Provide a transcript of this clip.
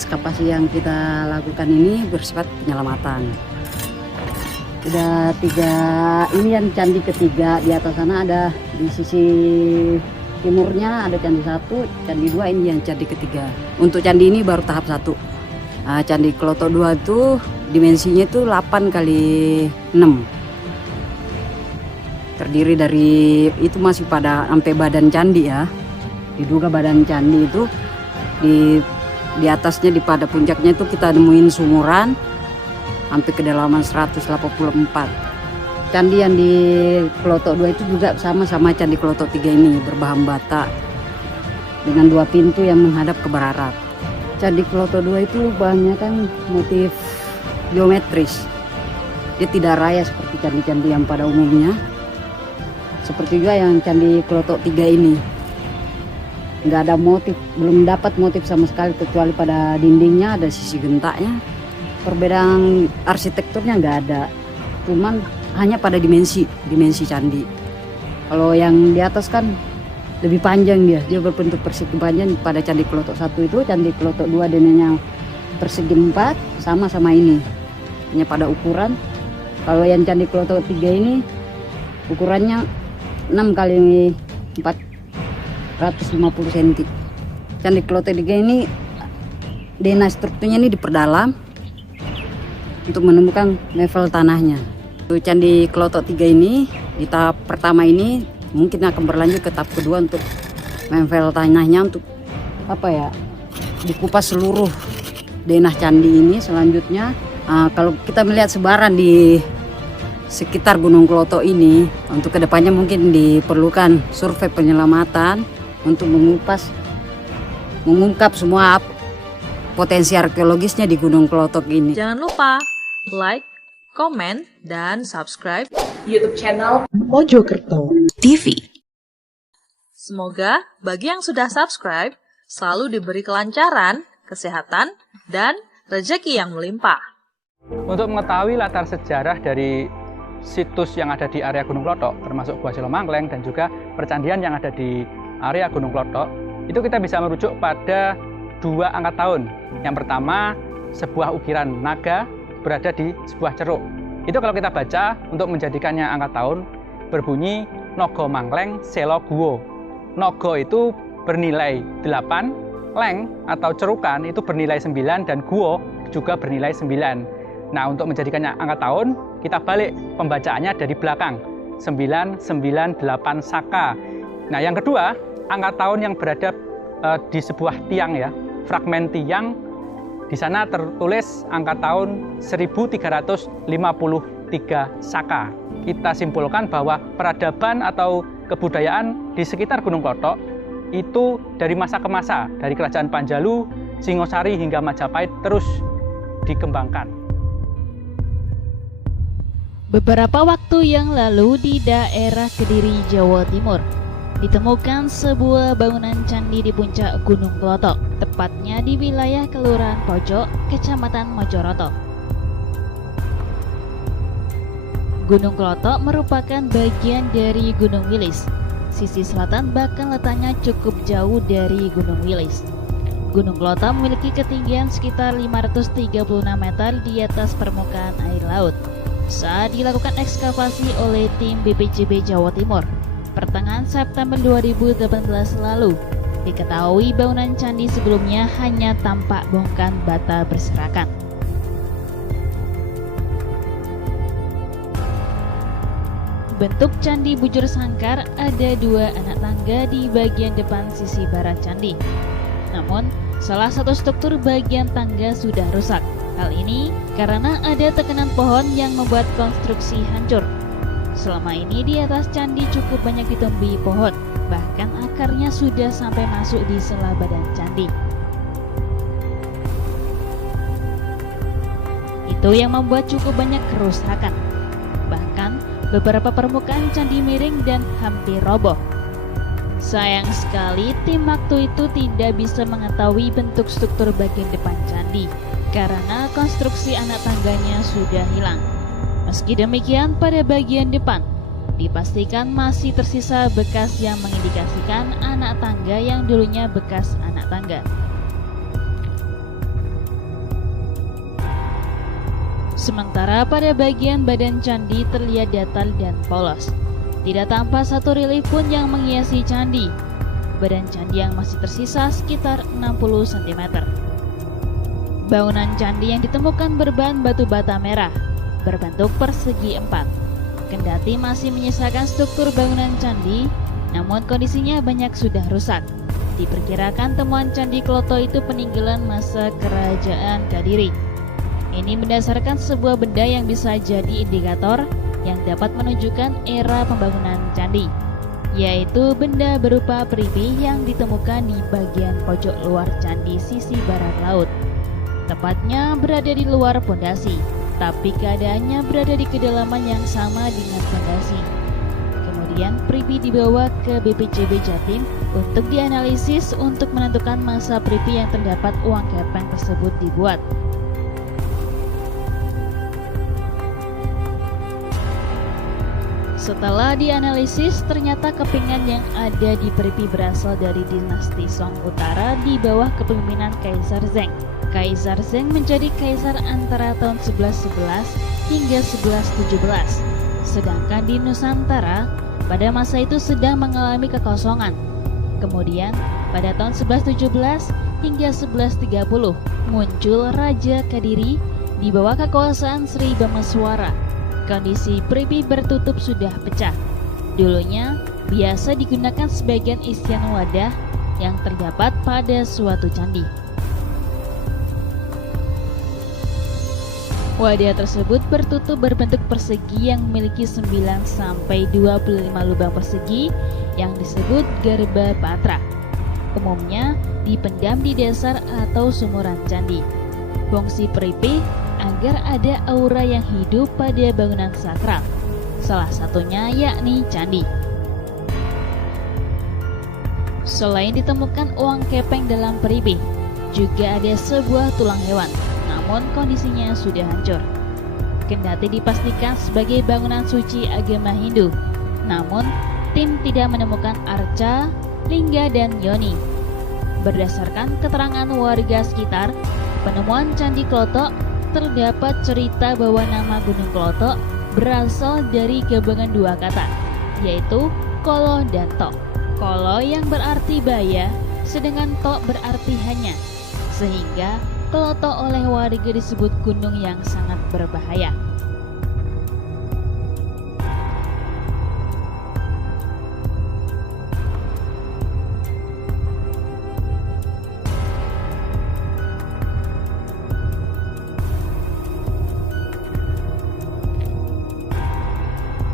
ekskavasi yang kita lakukan ini bersifat penyelamatan. Ada 3, ini yang candi ketiga. Di atas sana ada, di sisi timurnya ada candi 1, candi 2, ini yang candi ketiga. Untuk candi ini baru tahap 1. Nah, Candi Klotok 2 itu dimensinya itu 8 kali 6. Terdiri dari, itu masih pada sampai badan candi ya. Diduga badan candi itu di atasnya, pada puncaknya itu kita nemuin sumuran sampai kedalaman 184. Candi yang di Klotok 2 itu juga sama Candi Klotok 3 ini, berbahan bata dengan 2 pintu yang menghadap ke barat. Candi Klotok 2 itu banyak kan motif geometris. Dia tidak raya seperti candi-candi yang pada umumnya. Seperti juga yang Candi Klotok 3 ini. Nggak ada motif, belum dapat motif sama sekali kecuali pada dindingnya ada sisi gentaknya. Perbedaan arsitekturnya nggak ada. Cuman hanya pada dimensi candi. Kalau yang di atas kan lebih panjang, dia berbentuk persegi panjang. Pada Candi Klotok 1 itu, Candi Klotok 2 denenya persegi 4 sama ini, hanya pada ukuran. Kalau yang Candi Klotok 3 ini ukurannya 6 kali 450 cm. Candi Klotok 3 ini denah strukturnya ini diperdalam untuk menemukan level tanahnya. Untuk Candi Klotok 3 ini di tahap pertama ini mungkin akan berlanjut ke tahap kedua untuk level tanahnya, untuk dikupas seluruh denah candi ini. Selanjutnya kalau kita melihat sebaran di sekitar Gunung Klotok ini, untuk kedepannya mungkin diperlukan survei penyelamatan untuk mengungkap semua potensi arkeologisnya di Gunung Klotok ini. Jangan lupa like, komen, dan subscribe YouTube channel Mojokerto TV. Semoga bagi yang sudah subscribe selalu diberi kelancaran, kesehatan, dan rezeki yang melimpah. Untuk mengetahui latar sejarah dari situs yang ada di area Gunung Klotok, termasuk Gua Silomangleng dan juga percandian yang ada di area Gunung Klotok, itu kita bisa merujuk pada 2 angka tahun. Yang pertama, sebuah ukiran naga berada di sebuah ceruk. Itu kalau kita baca untuk menjadikannya angka tahun berbunyi Nogo Mangleng Selo Guwo. Nogo itu bernilai 8, leng atau cerukan itu bernilai 9, dan guwo juga bernilai 9. Nah, untuk menjadikannya angka tahun, kita balik pembacaannya dari belakang, 998 Saka. Nah, yang kedua, angka tahun yang berada di sebuah tiang ya, fragmen tiang. Di sana tertulis angka tahun 1353 Saka. Kita simpulkan bahwa peradaban atau kebudayaan di sekitar Gunung Klotok itu dari masa ke masa, dari Kerajaan Panjalu, Singosari hingga Majapahit terus dikembangkan. Beberapa waktu yang lalu di daerah Kediri, Jawa Timur, ditemukan sebuah bangunan candi di puncak Gunung Klotok, tepatnya di wilayah Kelurahan Pojok, Kecamatan Mojoroto. Gunung Klotok merupakan bagian dari Gunung Wilis. Sisi selatan bahkan letaknya cukup jauh dari Gunung Wilis. Gunung Klotok memiliki ketinggian sekitar 536 meter di atas permukaan air laut. Saat dilakukan ekskavasi oleh tim BPJB Jawa Timur pertengahan September 2018 lalu, diketahui bangunan candi sebelumnya hanya tampak bongkahan bata berserakan. Bentuk candi bujur sangkar, ada 2 anak tangga di bagian depan sisi barat candi. Namun, salah satu struktur bagian tangga sudah rusak. Hal ini karena ada tekanan pohon yang membuat konstruksi hancur. Selama ini di atas candi cukup banyak ditumbuhi pohon, bahkan akarnya sudah sampai masuk di sela badan candi. Itu yang membuat cukup banyak kerusakan. Bahkan beberapa permukaan candi miring dan hampir roboh. Sayang sekali tim waktu itu tidak bisa mengetahui bentuk struktur bagian depan candi karena konstruksi anak tangganya sudah hilang. Meski demikian, pada bagian depan dipastikan masih tersisa bekas yang mengindikasikan anak tangga yang dulunya bekas anak tangga. Sementara pada bagian badan candi terlihat datar dan polos. Tidak tampak satu relief pun yang menghiasi candi. Badan candi yang masih tersisa sekitar 60 cm. Bangunan candi yang ditemukan berbahan batu bata merah, berbentuk persegi 4. Kendati masih menyisakan struktur bangunan candi, namun kondisinya banyak sudah rusak. Diperkirakan temuan Candi Kloto itu peninggalan masa Kerajaan Kadiri. Ini berdasarkan sebuah benda yang bisa jadi indikator yang dapat menunjukkan era pembangunan candi, yaitu benda berupa peripi yang ditemukan di bagian pojok luar candi sisi barat laut. Tepatnya berada di luar pondasi, tapi keadaannya berada di kedalaman yang sama dengan pondasi. Kemudian peripi dibawa ke BPCB Jatim untuk dianalisis untuk menentukan masa peripi yang terdapat uang kepeng tersebut dibuat. Setelah dianalisis, ternyata kepingan yang ada di peripi berasal dari dinasti Song Utara di bawah kepemimpinan Kaisar Zheng. Kaisar Zheng menjadi kaisar antara tahun 1111 hingga 1117. Sedangkan di Nusantara, pada masa itu sedang mengalami kekosongan. Kemudian, pada tahun 1117 hingga 1130, muncul Raja Kadiri di bawah kekuasaan Sri Bameswara. Kondisi peripi bertutup sudah pecah. Dulunya biasa digunakan sebagian isian wadah yang terdapat pada suatu candi. Wadah tersebut bertutup berbentuk persegi yang memiliki 9-25 lubang persegi yang disebut garba patra. Umumnya dipendam di dasar atau sumuran candi. Fungsi peripi agar ada aura yang hidup pada bangunan sakral, salah satunya yakni candi. Selain ditemukan uang kepeng dalam peripi, juga ada sebuah tulang hewan, namun kondisinya sudah hancur. Kendati dipastikan sebagai bangunan suci agama Hindu, namun tim tidak menemukan arca, lingga, dan yoni. Berdasarkan keterangan warga sekitar, penemuan Candi Kloto terdapat cerita bahwa nama Gunung Kloto berasal dari gabungan dua kata, yaitu Kolo dan Tok. Kolo yang berarti bahaya, sedangkan Tok berarti hanya, sehingga Kloto oleh warga disebut gunung yang sangat berbahaya.